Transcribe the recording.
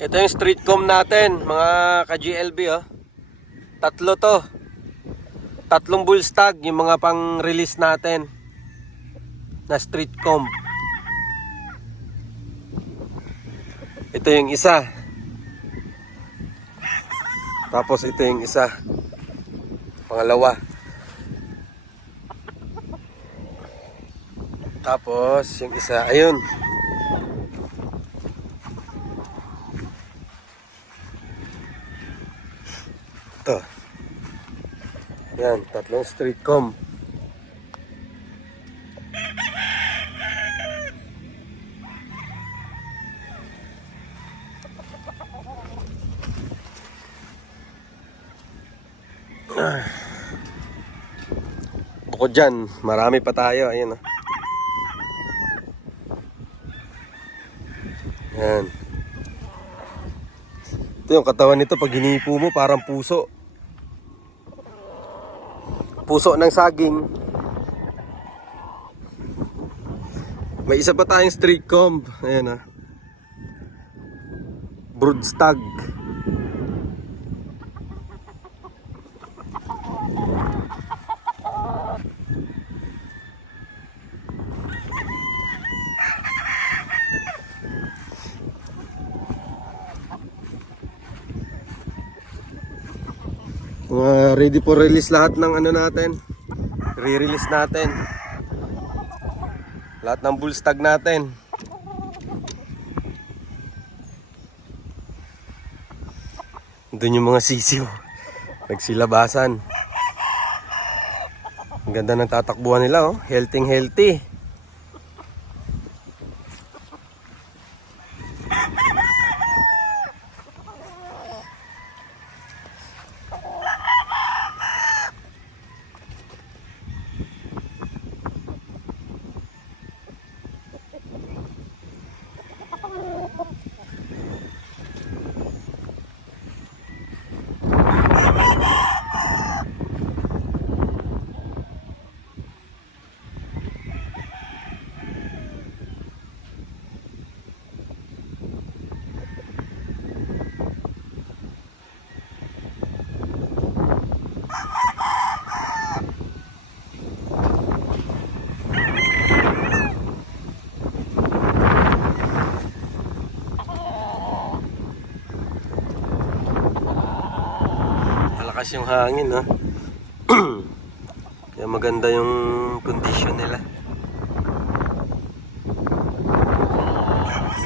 Ito yung street comb natin, mga ka-GLB, oh. Tatlo to. Tatlong bull stag, yung mga pang-release natin na street comb. Ito yung isa. Tapos ito yung isa. Pangalawa. Tapos yung isa, ayun. Ito. Yan, tatlong street comb. Bukod dyan, marami pa tayo. Ayan, oh. Yan. Ito yung katawan nito, pag hinipo mo parang puso. Puso ng saging. May isa pa tayong street comb. Ayan, ah. Brood stag. Ready for release lahat ng ano natin. Re-release natin lahat ng bull stag natin. Doon yung mga sisiw nagsilabasan. Ang ganda ng tatakbuhan nila, oh. Healthy healthy. Malakas yung hangin, ha. Kaya maganda yung